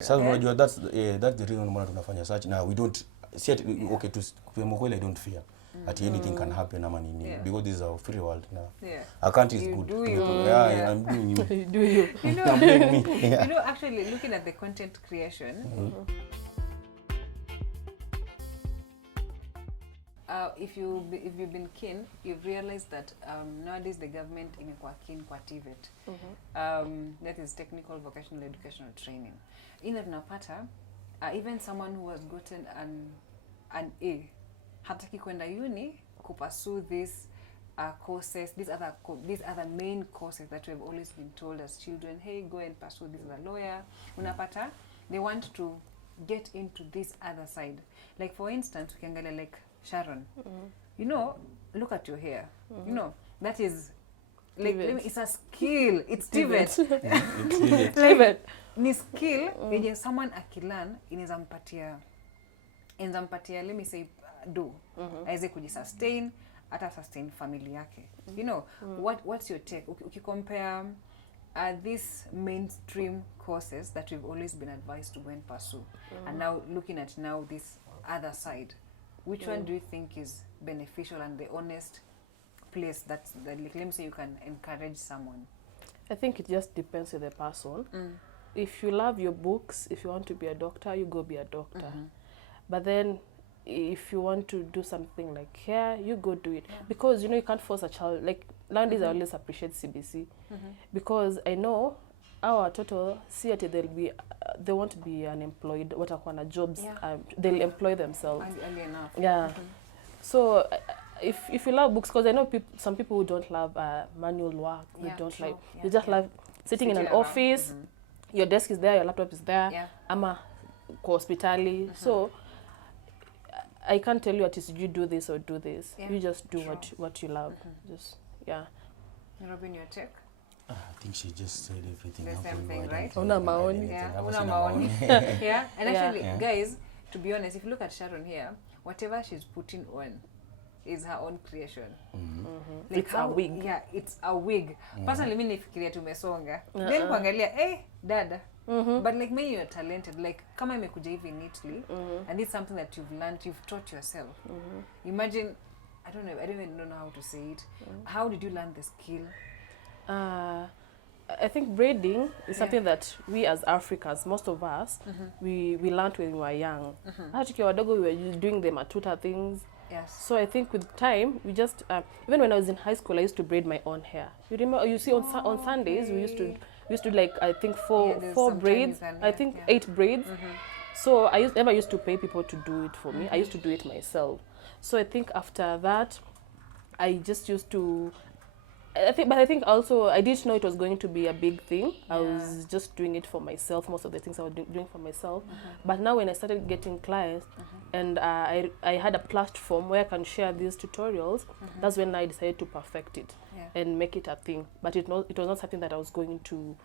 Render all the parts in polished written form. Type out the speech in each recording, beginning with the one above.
Sasa unajua that's the reason why tunafanya search. Now we don't see it, okay, to kweli I don't fear that anything can happen ama nini, because this is our free world now. I can't is good. I'm doing you. Do you? You know, me. you know, actually looking at the content creation, if you've been keen, you've realized that nowadays the government imekuwa keen kwa TVET. That is technical vocational educational training. Ina tunapata even someone who has gotten an A hataki kwenda uni to pursue these courses, these other main courses that we have always been told as children, hey, go and pursue this as a lawyer. Unapata, they want to get into this other side. Like for instance, ukiangalia like Sharon, you know, look at your hair. You know, that is like it's a skill. It's TVET. TVET. Ni skill yenye someone akilearn inazampatia let me say do aweze kujisustain, hata sustain family yake. You know, what's your take? Ukicompare these mainstream courses that we've always been advised to go and pursue, and now looking at now this other side, which one do you think is beneficial and the honest place that like, let me say you can encourage someone? I think it just depends on the person. If you love your books, if you want to be a doctor, you go be a doctor. But then if you want to do something like hair, you go do it. Because, you know, you can't force a child. Like, nowadays I always appreciate CBC. Because I know our total CAT, they want to be unemployed, what are jobs, they'll employ themselves. Early enough. Yeah. So if you love books, because I know some people who don't love manual work, they don't like, they just love sitting in an office, your desk is there, your laptop is there, ama hospitali. So I can't tell you what is you do this or do this. You just do what you love. Just Rawbean, your take? I think she just said everything. The same thing, right? Una maoni. Una maoni. Yeah. And actually, guys, to be honest, if you look at Sharon here, whatever she's putting on is her own creation. Like it's a wig. Yeah, it's a wig. Personally, mimi nifikiria tumesonga. Then kuangalia, dada. But like me, you're talented. Like kama imekuja hivi neatly, and it's something that you've learned, you've taught yourself. Imagine, I don't even know how to say it. How did you learn the skill? I think braiding is something that we as Africans, most of us, we learned when we were young. We were doing the matuta things. Yes. So I think with time, we just, even when I was in high school, I used to braid my own hair. You remember, you see on Sundays, we used to like, I think four braids, I think 8 braids. So I never used to pay people to do it for me. I used to do it myself. So I think after that, I just used to, but I think also I didn't know it was going to be a big thing. I was just doing it for myself, most of the things I was doing for myself. But now when I started getting clients, and I had a platform where I can share these tutorials, that's when I decided to perfect it and make it a thing. But it was not something that I was going to,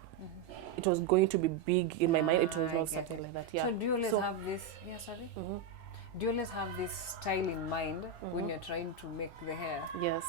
it was going to be big in my mind. It was not something like that. Yeah. So do you always have this, do you always have this style in mind when you're trying to make the hair? Yes.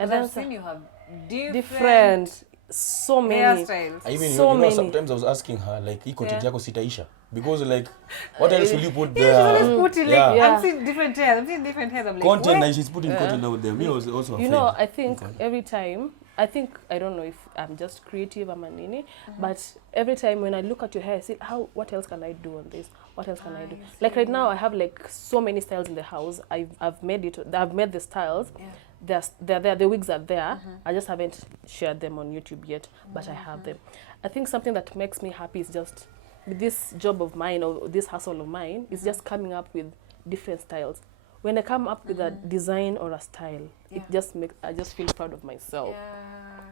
And I've seen you have different so many hairstyles. Even so you know, sometimes I was asking her like, "Hii content yako sitaisha," because like, what else will you put there? She's always putting like I'm seeing different hairs. I'm seeing different hairs. I'm like, content, and she's putting content out there. Me was also afraid. You know, I think every time, I don't know if I'm just creative, I'm a nini, but every time when I look at your hair, I say, what else can I do on this? What else can I do? Like right now, I have like so many styles in the house. I've made the styles. They're there. The wigs are there. I just haven't shared them on YouTube yet, but I have them. I think something that makes me happy is just with this job of mine or this hustle of mine is just coming up with different styles. When I come up with a design or a style, it just makes I just feel proud of myself.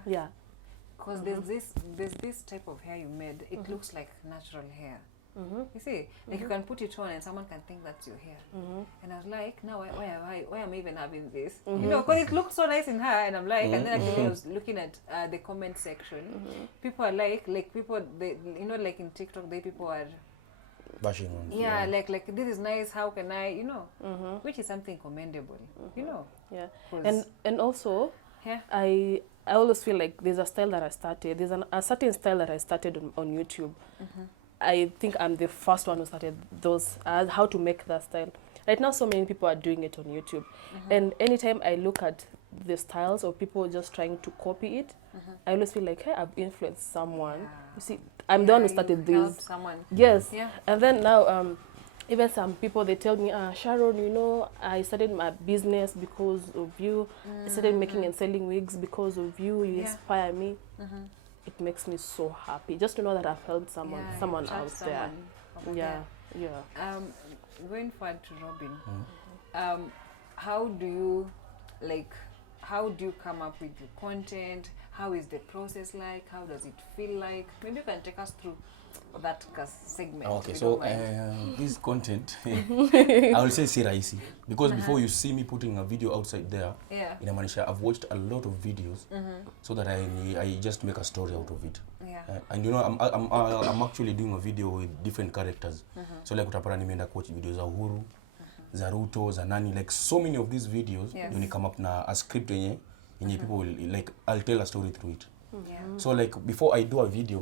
Yeah. Because there's this type of hair you made. It looks like natural hair. You see, like you can put it on and someone can think that's your hair. And I was like, now why am I even having this? You know, because it looks so nice in her, and I'm like, and then actually I was looking at the comment section. People are like people, they, you know, like in TikTok, people are bashing on. Yeah, like this is nice. How can I, you know, which is something commendable, you know. Yeah, and also, I always feel like there's a style that I started. There's a certain style that I started on YouTube. I think I'm the first one who started those, how to make that style. Right now, so many people are doing it on YouTube. And anytime I look at the styles of people just trying to copy it, I always feel like, hey, I've influenced someone. You see, I'm the one who started this. Someone. Yes. Yeah. And then now, even some people, they tell me, Sharon, you know, I started my business because of you. I started making and selling wigs because of you. You inspire me. It makes me so happy just to know that I've helped someone out there. Yeah. Going forward to Rawbean, how do you come up with the content? How is the process like? How does it feel like? Maybe you can take us through that segment. Okay, so this content, I will say si rahisi, because before you see me putting a video outside there, in Amanisha, I've watched a lot of videos, so that I just make a story out of it. And you know, I'm actually doing a video with different characters. So like utapata nimeenda watch videos za Uhuru, za Ruto, za nani, like so many of these videos, you come up na a script yenye people will, like, I'll tell a story through it. So like before I do a video,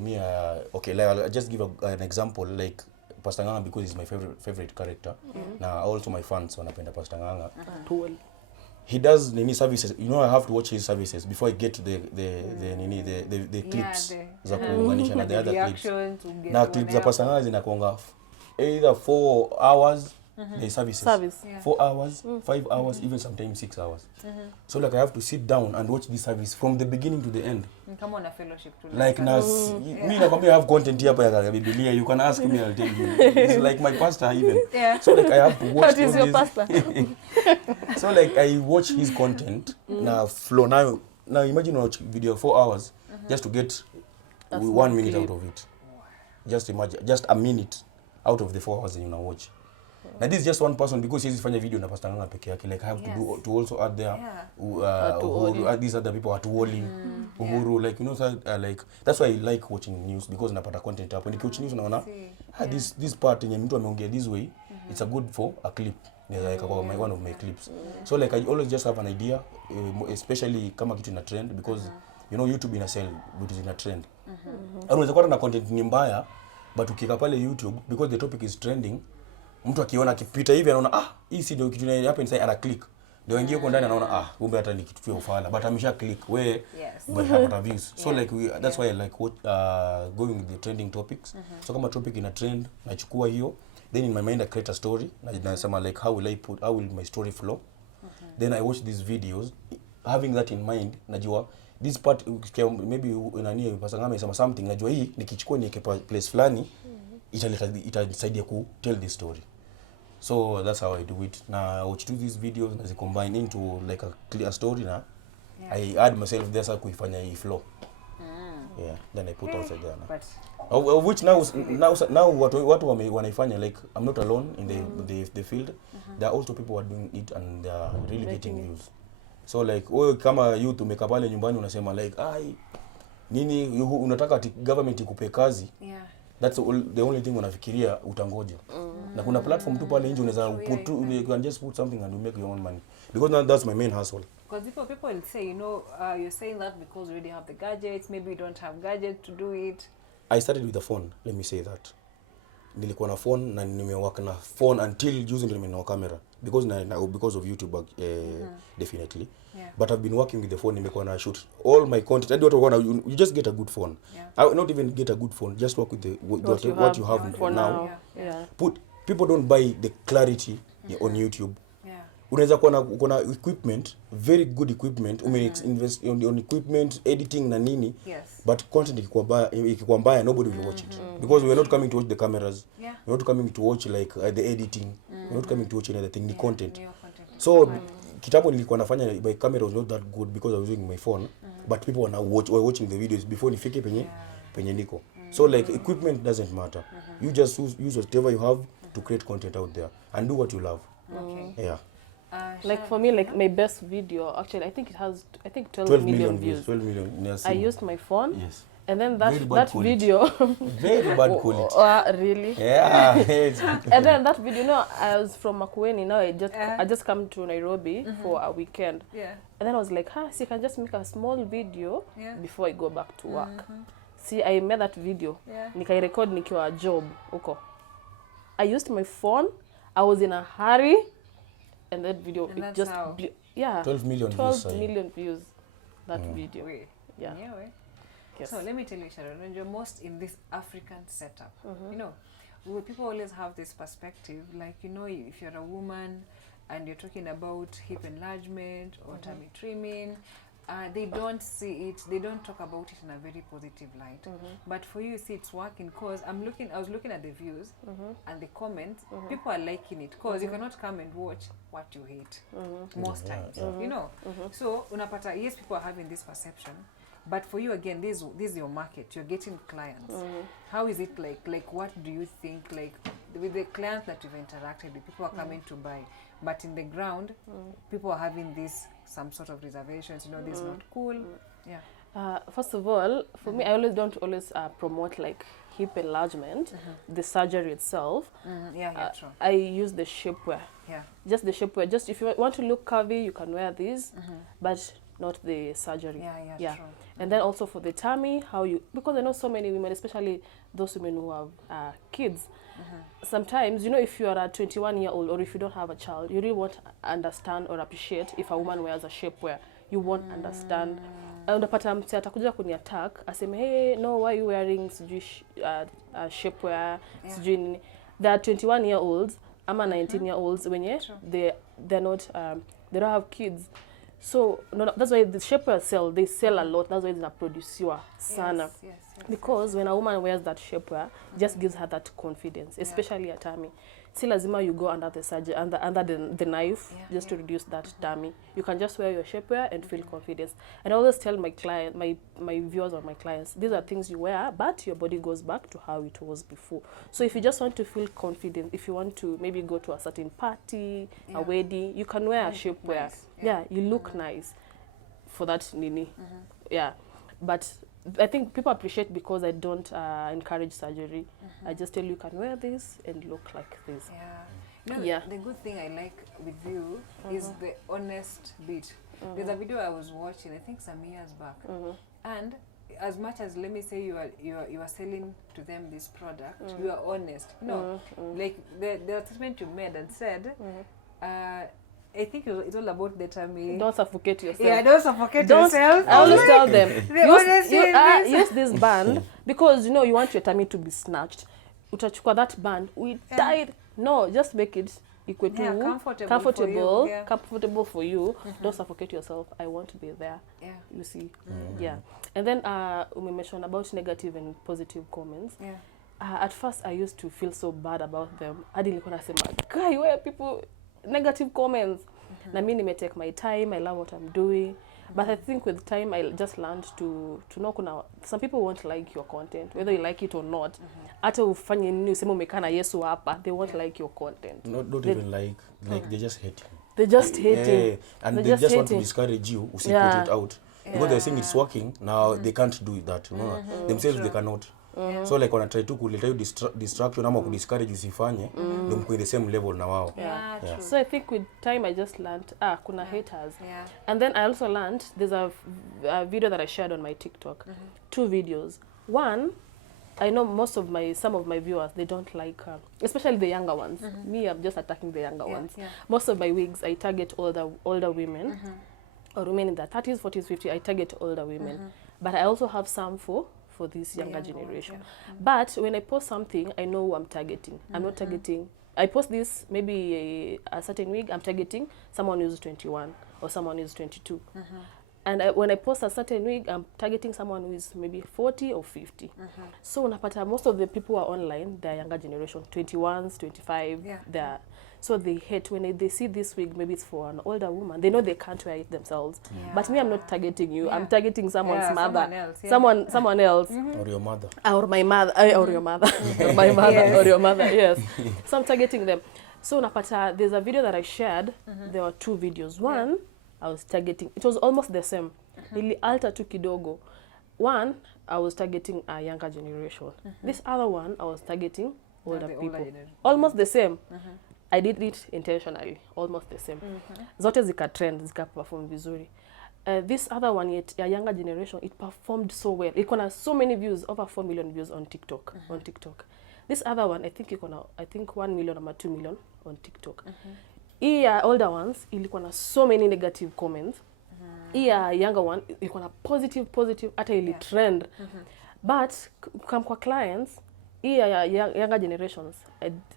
okay, like I'll just give an example, like Pastor Nganga, because he's my favorite character. Now also my fans wanapenda Pastor Nganga. He does nini services. You know, I have to watch his services before I get to the clips za kuunganisha na the other clips. Na clips za Pastor Nganga zinakuanga either 4 hours. The services. 4 hours, 5 hours, even sometimes 6 hours. So like I have to sit down and watch this service from the beginning to the end. Come on a fellowship too. Like me I have content here by Biblia. You can ask me, I'll tell you. It's like my pastor even. So like I have to watch. What is your pastor? So like I watch his content now flow. Now imagine watch video 4 hours just to get 1 minute out of it. Just imagine, just a minute out of the 4 hours that you now watch. And this is just one person, because he's fanya video na Pastor Nganga peke yake. Like I have to also add there Uhuru, add these other people, Atuoli, Uhuru, like you know, like that's why I like watching news, because napata content hapo. Nikiwatch news naona this part yenye mtu ameongea this way, it's a good for a clip. Like one of my clips. So like I always just have an idea, especially kama kitu ina trend, because you know YouTube ina sell vitu zina trend. Unaweza kuwa na content ni mbaya, but ukika pale YouTube, because the topic is trending, mtu akiona akipita hivi anaona hii si ndio kitu hapa inside, ana click. Ndio ingie huko ndani anaona kumbe hata ni kitu cha ufala, but amesha click but hapata views. So like that's why I like going with the trending topics. So kama topic ina trend, nachukua hiyo, then in my mind I create a story, na nasema like how will my story flow. Then I watch these videos having that in mind, najua this part maybe nani Pastor Nganga amesema something, najua hii nikichukua niweke place fulani itasaidia ku tell this story. So that's how I do it. Now I watch these videos and I combine into like a clear story na I add myself there so kuifanya hii flow. Then I put outside there now. Of which now watu wanaifanya, like I'm not alone in the field. There are also people who are doing it and they are really getting views. So like kama youth umeka pale nyumbani unasema like nini unataka government ikupe kazi. That's the only thing unafikiria utangoja. Na kuna platform tu pale nje unaweza you can just put something and you make your own money. Because that's my main hustle. Because people will say, you know, you're saying that because you already have the gadgets, maybe you don't have gadgets to do it. I started with a phone, let me say that. Nilikuwa na phone na nimewaka na phone until using the camera because of YouTube definitely. But I've been working with the phone, nimekuwa na shoot all my content. You just get a good phone. I not even get a good phone, just work with what you have now. People don't buy the clarity on YouTube. Unaweza kuwa na equipment, very good equipment, invest on equipment, editing na nini, but content ikikuwa mbaya, nobody will watch it. Because we're not coming to watch the cameras, we're not coming to watch like the editing, we're not coming to watch anything, the content. So kitabu nilikuwa nafanya, my camera was not that good because I was using my phone, but people were watching the videos before nifike penye niko. So like equipment doesn't matter. You just use whatever you have to create content out there and do what you love. Like for me, like my best video, actually, I think it has 12 million views. 12 million. I used my phone. Yes. And then that video very bad quality. Really? Yeah. And then that video, I was from Makueni. Now I just come to Nairobi for a weekend. And then I was like, so I can just make a small video before I go back to work. See, I made that video. Nikairecord nikiwa job huko. I used my phone. I was in a hurry, and that video it just 12 million views. That video. Yeah. Yes. So let me tell you, Sharon, when you're most in this African setup, you know, people always have this perspective, like, you know, if you're a woman and you're talking about hip enlargement or tummy trimming, they don't see it, they don't talk about it in a very positive light. But for you see, it's working, because I was looking at the views and the comments. People are liking it, because you cannot come and watch what you hate most times, you know. So unapata, yes, people are having this perception, but for you, again, this is your market, you're getting clients. How is it like what do you think, like with the clients that you've interacted with, people are coming to buy, but in the ground people are having some sort of reservations, you know, this is not cool. First of all, for me, I don't always promote like hip enlargement, the surgery itself. True. I use the shapewear. Just the shapewear. Just if you want to look curvy, you can wear these, but not the surgery. True. And then also for the tummy, because I know so many women, especially those women who have kids, sometimes, you know, if you are a 21-year-old or if you don't have a child, you really won't understand or appreciate if a woman wears a shapewear. You won't understand. Unapata mtu atakuja kuni-attack, aseme, hey, no, why are you wearing shapewear? There are 21-year-olds, ama 19-year-olds, wenye they're not, they don't have kids. So that's why the shapewear they sell a lot. That's why it's a producer sana. Because when a woman wears that shapewear, it just gives her that confidence, especially a tummy. Si lazima you go under the surgery, under the knife, just to reduce that tummy. You can just wear your shapewear and feel confidence. And I always tell my client, my viewers or my clients, these are things you wear, but your body goes back to how it was before. So if you just want to feel confident, if you want to maybe go to a certain party, a wedding, you can wear a shapewear. Nice. You look nice for that nini. But I think people appreciate because I don't encourage surgery. I just tell you can wear this and look like this. The good thing I like with you is the honest bit. There's a video I was watching, I think some years back, and as much as, let me say, you are selling to them this product, you are honest. No, like the statement you made and said, I think it's all about the tummy. Don't suffocate yourself. Don't suffocate yourself. I always tell them, use this band because, you know, you want your tummy to be snatched. Utachukua that band, we tied. No, just make it equal to comfortable for you. Don't suffocate yourself. I want to be there. You see. And then we mentioned about negative and positive comments. At first I used to feel so bad about them. Hadi nilikuwa nasema, guy, why are people negative comments? Na mimi take my time, I love what I'm doing. But I think with time I just learned to know some people won't like your content, whether you like it or not. Hata ufanye nini useme umekaa na Yesu hapa, they won't like your content. Not even like they just hate you. They just hate and they just want to discourage you, put it out. Because they're saying it's working, now they can't do that, you know. Themselves they cannot. So like when I try to kuleta you distraction ama kudiscourage usifanye, ndio mko in the same level na wao. So I think with time I just learned kuna haters. And then I also learned there's a video that I shared on my TikTok. 2 videos. One, I know some of my viewers, they don't like especially the younger ones. Me, I'm just attacking the younger ones. Most of my wigs I target older women. Or women in their 30s, 40s, 50s, I target older women. But I also have some for this younger generation. But when I post something, I know who I'm targeting. I'm not targeting, I post this, maybe a certain wig, I'm targeting someone who's 21 or someone who's 22. And when I post a certain wig, I'm targeting someone who is maybe 40 or 50. So unapata most of the people who are online, they're younger generation, 21s, 25, so they hate when they see this wig, maybe it's for an older woman, they know they can't wear it themselves. But me, I'm not targeting you, I'm targeting someone's mother, someone else. Or your mother. Or my mother, or your mother, or my mother, or your mother, yes. So I'm targeting them. So unapata, there's a video that I shared, there were 2 videos. One, I was targeting, it was almost the same. Ili alter tu kidogo. One, I was targeting a younger generation. This other one, I was targeting older people. Almost the same. I did it intentionally, almost the same. Zote zika trend, zika perform vizuri. This other one yet, a younger generation, it performed so well. It got so many views, over 4 million views on TikTok. On TikTok. This other one, I think it got 1 million or 2 million on TikTok. Older ones, it got so many negative comments. Younger one, it got positive, utterly trend. But come kwa clients, younger generations,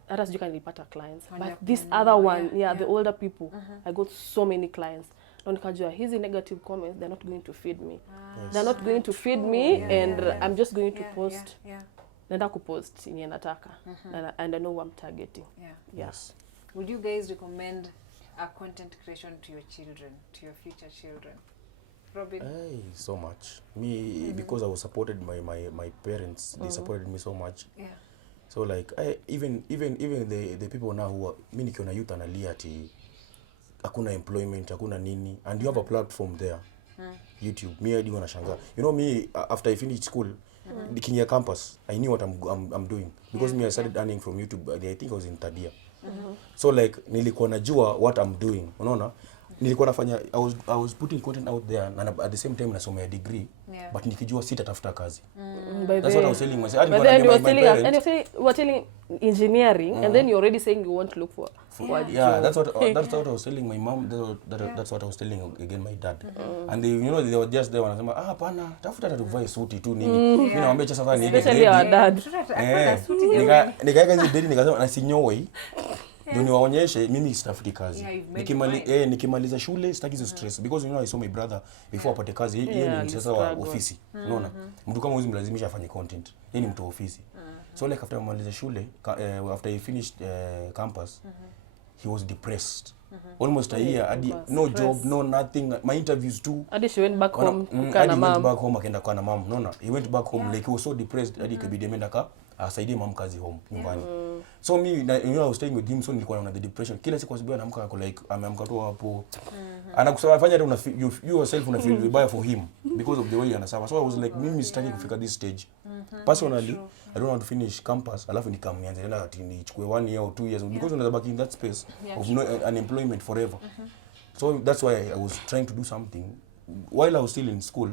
hata sijui can nilipata clients. But this other one, the older people, I got so many clients. Nikajua hizi negative comments, they're not going to feed me. They're not going to feed me, and I'm just going to post. Naenda kupost yenye nataka. And I know who I'm targeting. Yes. Would you guys recommend a content creation to your children, to your future children? Robin? Hey, so much. Me, because I was supported by my parents, they supported me so much. So like, even the people now who are, mi nikiona youth analia ati hakuna employment, hakuna nini, and you have a platform there, YouTube. Me hadi wanashangaa. You know, me after I finished school, the Kenya campus, I knew what I'm doing because me I started earning from YouTube. I think I was in third year. So like nilikuwa najua what I'm doing. Unaona? Nilikuwa nafanya I was putting content out there and at the same time nasomea degree, but nikijua sitatafuta kazi. That's what I was telling myself. But then you were telling engineering, and then you're already saying you want to look for what job. That's what I was telling my mom. That's what I was telling again my dad. And they, you know, they were just there wanasema pana tafuta hata tuvae suti tu nini. Mimi naomba sasa ni especially our dad. Nikaeka hizo date nikasema na sinyoi. Ndio niwaonyeshe mimi sitafuti kazi. Nikimaliza shule sitaki hizo stress because you know I saw my brother before apate kazi yeye ni sasa wa ofisi. Unaona? Mtu kama huyu mlazimisha afanye content. Yeye ni mtu wa ofisi. So like after maliza shule, after he finished campus, he was depressed. Almost a year, no job, no nothing. My interviews too. Adi she went back home. Went back home akaenda kwa na mom. No. He went back home like he was so depressed. Adi kabidi ameenda asaidie mom kazi home nyumbani. So me, you know, I was staying with him, so nilikuwa na the depression. Kila siku asubuhi anaamka ako like ameamka tu hapo. Anakusema fanya hata you yourself una feel bad for him because of the way anasema. So I was like mimi sitaki kufika this stage. Personally, I don't want to finish campus alafu nikamnianze tena ati nichukue 1 year or 2 years because unaweza baki in that space of no unemployment forever. So that's why I was trying to do something while I was still in school.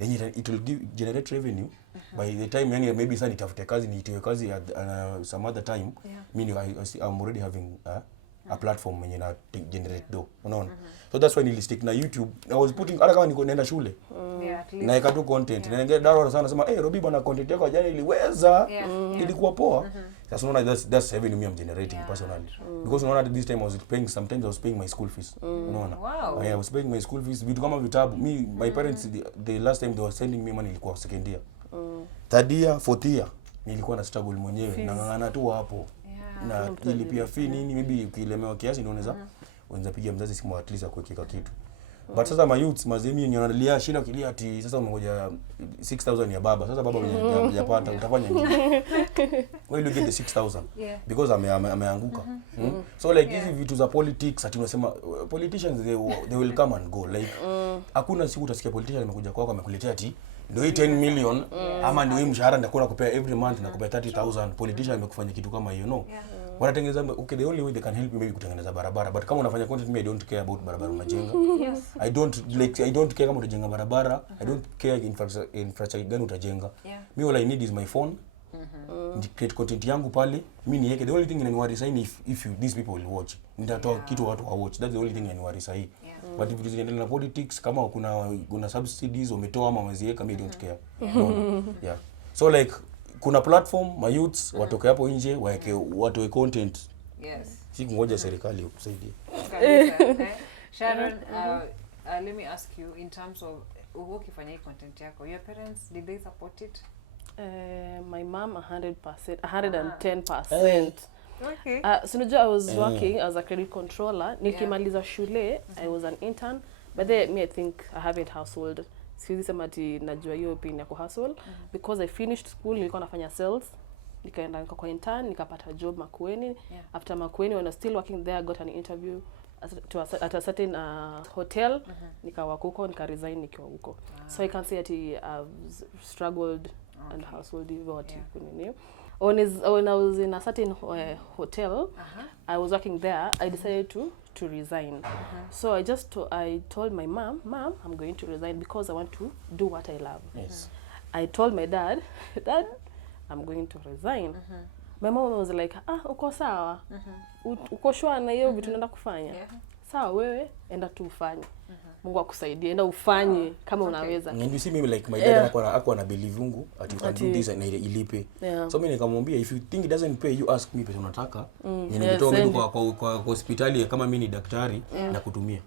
And it will generate revenue. By the time maybe sasa nitafute kazi niitiwe kazi at some other time, meaning I'm already having a platform yenye na generate dough, unaona. So that's why nilistick na YouTube. I was putting hata kama niko naenda shule na ikatu content na ninge daro sana nasema Robi bwana content yako jana iliweza ilikuwa poa. Sasa unaona that's revenue me I'm generating personally because unaona at this time I was paying, sometimes I was paying my school fees, unaona. I was paying my school fees vitu kama vitabu. My parents the last time they were sending me money ilikuwa second year. Third year, fourth year nilikuwa na struggle mwenyewe nangangana tu hapo na nilipia fee nini, maybe ukilemewa kiasi ndio unaweza pigia mzazi simu at least akuwekeka kitu. But sasa my youths mazemi wanalia shida kilia ati sasa umengoja 6000 ya baba. Sasa baba hajapata utafanya nini? Why you get the 6000? Because ameanguka. So like hizi vitu za politics ati unasema politicians they will come and go like hakuna siku utasikia politician amekuja kwako amekuletea ati ndio 10 million ama ndio mshahara ndio nakupea every month nakupea 30000. Politician amekufanya kitu kama hiyo no. Wanatengeneza okay, the only way they can help you maybe kutengeneza barabara, but kama unafanya content me I don't care about barabara unajenga. I don't care kama utajenga barabara. I don't care infrastructure gani utajenga. Me all I need is my phone. Create content yangu pale mimi niweke. The only thing inaniworry saini if these people will watch, nitatoa kitu watu wa watch. That's the only thing inaniworry sahi. But if it is in politics kama kuna subsidies umetoa ama waziweka me I don't care. No. So like kuna platform my youths watoke hapo nje watoe content. Siku ngoja serikali ikusaidie. Sharon, let me ask you in terms of ukifanya hii content yako, your parents did they support it? My mom 100%, 110%. Okay. So I was working as a credit controller. Nikimaliza shule, I was an intern, but then me I think I haven't hustled. Siwezi sema ati najua hiyo pin ya kuhustle because I finished school nilikuwa nafanya sales, nikaenda kwa intern nikapata job Makueni. After Makueni when I was still working there I got an interview at a certain hotel, nikawa huko nikaresign nikiwa huko. So I can say that I've struggled and hustled hivyo ati kunini. when I was in a certain hotel, I was working there, I decided to resign. So I told my mom, I'm going to resign because I want to do what I love. Yes. I told my dad, Dad, I'm going to resign. My mom was like, uko sawa? Uko sure na hiyo vitu unaenda kufanya? Sawa wewe, enda tu ufanye. Mungu akusaidie, enda ufanye kama unaweza. And you see me like my dad ako na believe Mungu ati you can do this and ilipe. So mimi nikamwambia if you think it doesn't pay you ask me pesa unataka. Ninitoa mimi kwa hospitali kama mimi ni daktari na kutumia.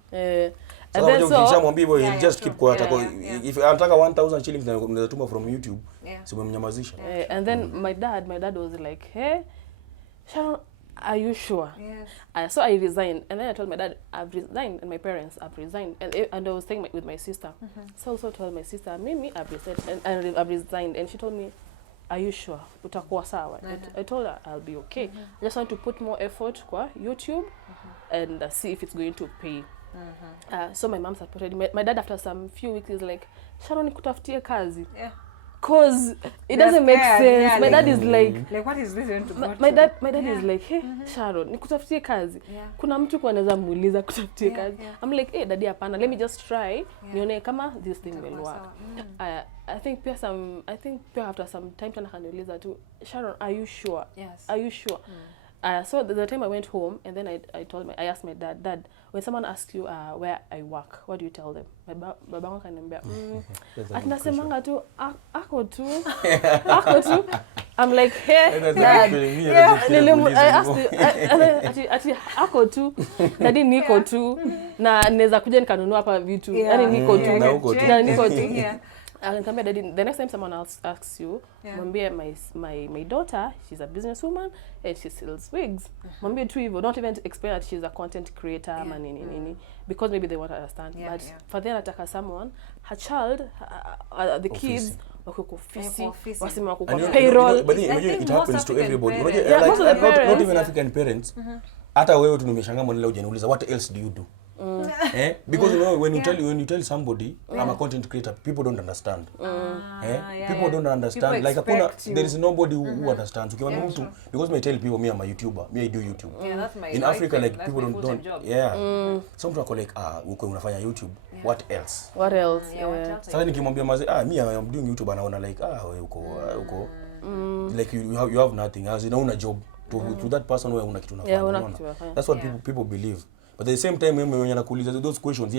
And then so ukishamwambia hivyo just keep quiet. If anataka 1000 shillings na tuma from YouTube, so mnyamazisha. And then my dad was like, "Hey, Sharon, are you sure?" Yes. So I resigned, and then I told my dad I've resigned, and my parents I've resigned, and I was staying with my sister. So I also told my sister, Mimi, I've resigned, and I've resigned, and she told me, "Are you sure? Utakuwa sawa?" I told her I'll be okay. I just want to put more effort kwa YouTube and see if it's going to pay. So my mom supported me. My dad after some few weeks is like, Sharon, nikutafutie kazi. Cause it doesn't make sense. My dad is like what is this going to go? My dad is like, hey, Sharon, nikutafutie kazi. Kuna mtu kwa anaweza muuliza kutafutie kazi. I'm like, hey, daddy hapana, let me just try. Nione kama this thing will work. I think pia after some time tana kaniuliza tu, Sharon, are you sure? Yes. Are you sure? So the time I went home, and then I asked my dad, when someone asks you where I work, what do you tell them? My baba akaniambia, atinasemanga tu ako tu. I'm like, hey, Dad. I asked ako tu, daddy niko tu, na naweza kuja nikanunua hapa vitu. Yaani niko tu. Na niko tu. Daddy, the next time someone else asks you, mwambie my daughter, she's a businesswoman and she sells wigs. Mwambie tu hivyo, don't even explain that she's a content creator nini, because maybe they won't understand. But for them ataka someone, her child, the kids wako ofisi, wasema wako kwa payroll. But it happens to everybody. Not even African parents. Hata wewe tu nimeshangaa mbona leo hujaniuliza what else do you do? Because you know when you tell somebody I'm a content creator, people don't understand. People don't understand. Like there is nobody who understands. Because I tell people me I'm a YouTuber, me I do YouTube. That's my in Africa like that's people don't some people like uko unafanya YouTube, what else? What else? Sasa nikimwambia maze me I'm doing YouTube anaona like wewe uko like you have nothing, as you una job to that person wewe una kitu unafanya. That's what people believe. But at the same time mwenye anakuuliza those questions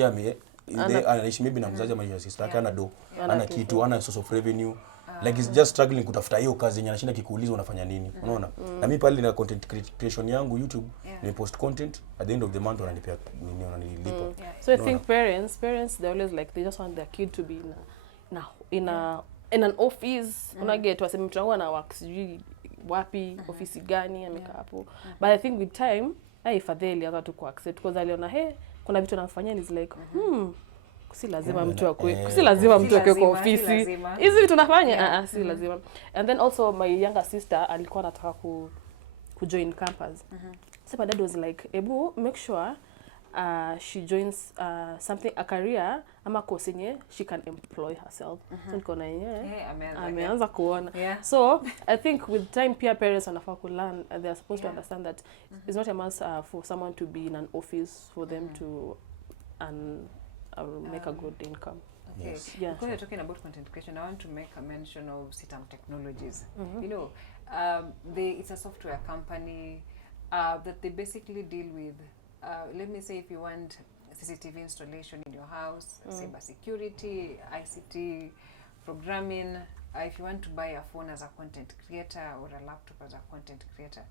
anaishi maybe na mzazi ama sister yake ana ana kitu ana source of revenue, like he's just struggling kutafuta hiyo kazi yenye anashinda kikuuliza unafanya nini, unaona. Na mimi pale na content creation yangu YouTube ni post content, at the end of the month wananipea nini, wananilipa. So I think parents they always like they just want their kid to be in an office. Unaget waseme mtu wangu ana work sijui wapi, ofisi gani amekaa hapo. But I think with time fadhili hata tu accept because aliona kuna vitu anafanyia is like si lazima mtu akue kwa ofisi. Hizi vitu nafanya si lazima. And then also my younger sister alikuwa anataka ku join campus. So my dad was like, Ebu, make sure she joins something, a career ama course yenye she can employ herself. So niko na ameanza kuona. So I think with time peer parents wanafaa ku learn, they are supposed to understand that it's not a must for someone to be in an office for them to make a good income. Okay. Yes. Because you're talking about content creation, I want to make a mention of Sitam Technologies. You know, it's a software company that they basically deal with. Let me say if you want CCTV installation in your house, cyber security, ICT, programming, if you want to buy a phone as a content creator or a laptop as a content creator,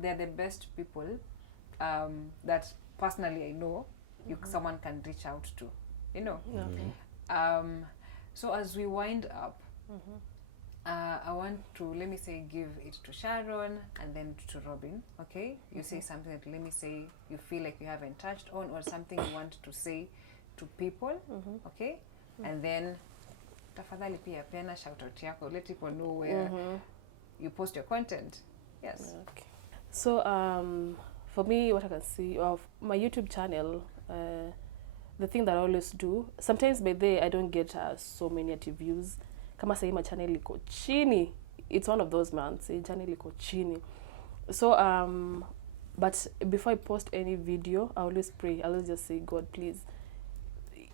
they're the best people that personally I know someone can reach out to, you know. So as we wind up, I want to, let me say, give it to Sharon and then to Robin, okay? You say something that, let me say, you feel like you haven't touched on or something you want to say to people, okay? And then, tafadhali pia pena shout out yako, let people know where you post your content. Yes. Okay. So, for me, what I can see of my YouTube channel, the thing that I always do, sometimes by day I don't get so many active views. Kama sasa hii channel iko chini it's one of those months, channel iko chini. So but before I post any video, I always pray. I always just say, God, please.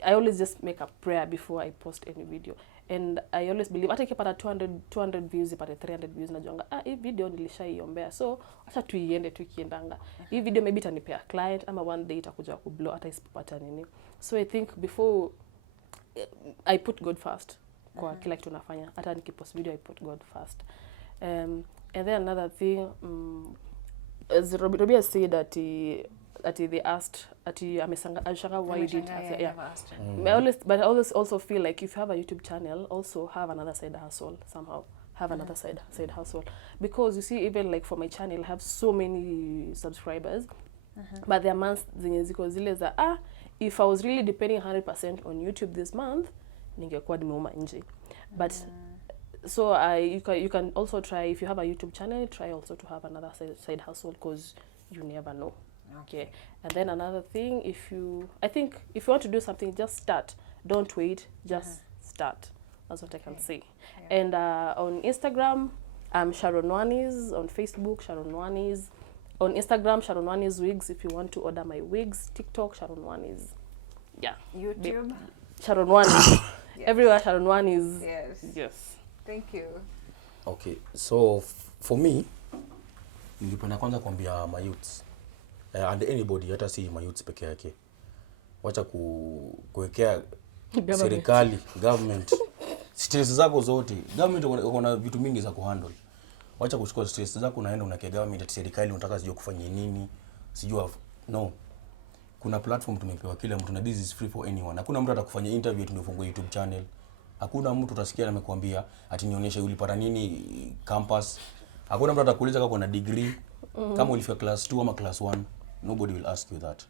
I always just make a prayer before I post any video. And I always believe, hata ikipata 200 views, ipate 300 views, najuanga, hii video nilishaiombea. So, acha tuiende, tukiendanga. Hii video maybe itanipea client, ama one day itakuja kublow, hata isipopata nini. So, I think before, I put God first. Kwa kila kitu nafanya. Hata nikipost video, I put God first. And then another thing, as Rawbean said that they asked ameshanga why you didn't have but I always also feel like if you have a YouTube channel, also have another side hustle somehow. Have another side hustle, because you see, even like for my channel, I have so many subscribers, but there are months zenye ziko zile za if I was really depending 100% on YouTube this month, ningekuwa nimeuma nje. But so you can also try, if you have a YouTube channel, try also to have another side hustle, because you never know. Okay. And then another thing, if you want to do something, just start. Don't wait, just start. That's what I can say. Yeah. And on Instagram, I'm Sharon Waniz. On Facebook, Sharon Waniz. On Instagram, Sharon Waniz Wigs, if you want to order my wigs. TikTok, Sharon Waniz. Yeah. YouTube? Sharon Waniz. Yes. Everywhere Sharon Waniz. Yes. Thank you. Okay, so for me, nilipenda kwanza kuambia my youths, and anybody, hata si my youths peke yake, wacha kuwekea serikali, government, stress zako zote. Government wana vitu mingi za kuhandle. Wacha kuchukua stress zako unaenda unakea government ati serikali unataka sijua kufanya nini, sijua no. Kuna platform tumepewa kila mtu, na this is free for anyone. Hakuna mtu atakufanya interview tunafungua YouTube channel. Hakuna mtu utasikia amekwambia ati nionyeshe ulipata nini campus. Hakuna mtu atakuuliza kama una degree, kama ulifika class 2 ama class 1. Nobody will ask you that.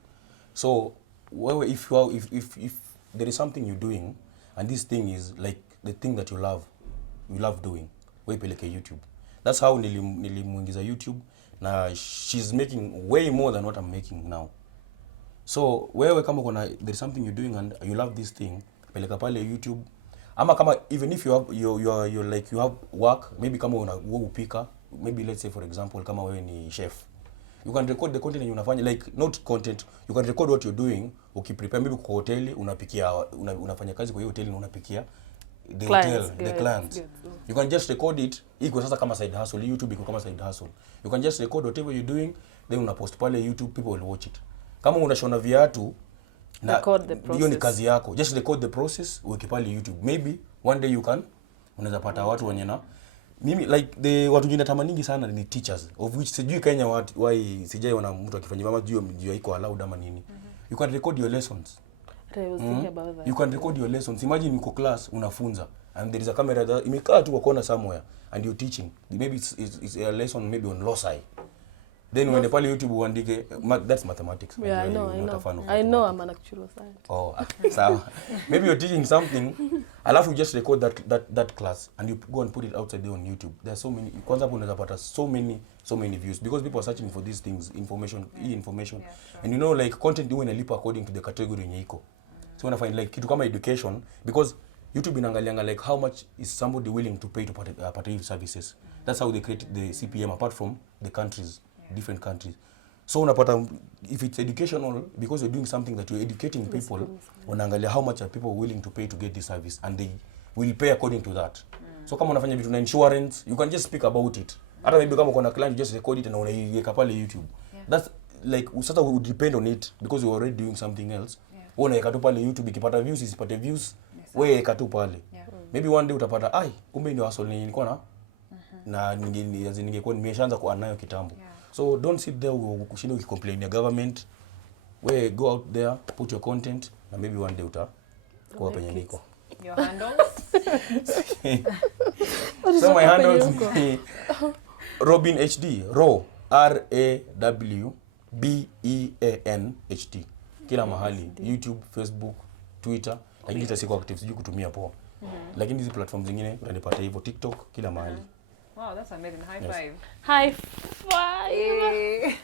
So wewe, if there is something you're doing and this thing is like the thing that you love doing, wewe peleke YouTube. That's how nilimuingiza YouTube, na she's making way more than what I'm making now. So wewe kama there is something you're doing and you love this thing, peleka pale YouTube. Ama kama even if you have work, maybe kama upika, maybe let's say for example kama wewe ni chef, you can record the content you unafanya, like not content, you can record what you're doing, ukiprepare maybe kwa hoteli unapikia, unafanya kazi kwa hiyo hoteli na unapikia the clients. You can just record it, iko sasa kama side hustle. YouTube iko kama side hustle. You can just record whatever you're doing, then unapost pale YouTube, people will watch it. Kama unashona viatu na hiyo ni kazi yako, just record the process, uweke pale YouTube. Maybe one day unaweza pata watu wenye na mimi like watu wengine tamaningi sana ni teachers, of which sijui Kenya why sijai wana mtu akifanya mama juu iko allowed ama nini. You can record your lessons. I was thinking about that. You can record your lessons. Imagine uko class unafunza and there is a camera there imekaa tu kwa corner somewhere and you're teaching. Maybe it's a lesson maybe on loci. Then when pale YouTube uandike, that's mathematics. Yeah, I know I'm an actual scientist. Oh, so maybe you're teaching something, alafu you just record that class and you go and put it outside there on YouTube. There are so many, kwanza hapo unaweza pata so many views because people are searching for these things, information. Yeah, sure. And you know like content you inalipa according to the category yenye iko. So when I find like kitu kama education, because YouTube inaangalianga like how much is somebody willing to pay to partake services. That's how they create the CPM apart from the countries. Different countries. So unapata if it's educational, because you're doing something that you're educating people, unaangalia how much are people willing to pay to get this service and they will pay according to that. So kama unafanya vitu na insurance, you can just speak about it. Hata maybe kama kuna client, you just record it na unaiweka pale YouTube. That's like sasa would depend on it because you're already doing something else. Wewe unaweka tu pale YouTube, ikipata views isipate views, wewe weka tu pale. Maybe one day utapata kumbe ndio hustle nilikuwa na ningekuwa nimeshaanza kuwa nayo kitambo. So don't sit there kushinda ukicomplain ya government. We go out there, put your content, na maybe one day kwa penye niko. Your handles? So my handles ni Rawbean HD, Rawbean HD. Kila mahali, YouTube, Facebook, Twitter, lakini sitasiko active, sijui kutumia poa. Lakini hizi platforms zingine utanipata hivyo, TikTok, kila mahali. Wow, that's amazing. High five. High five.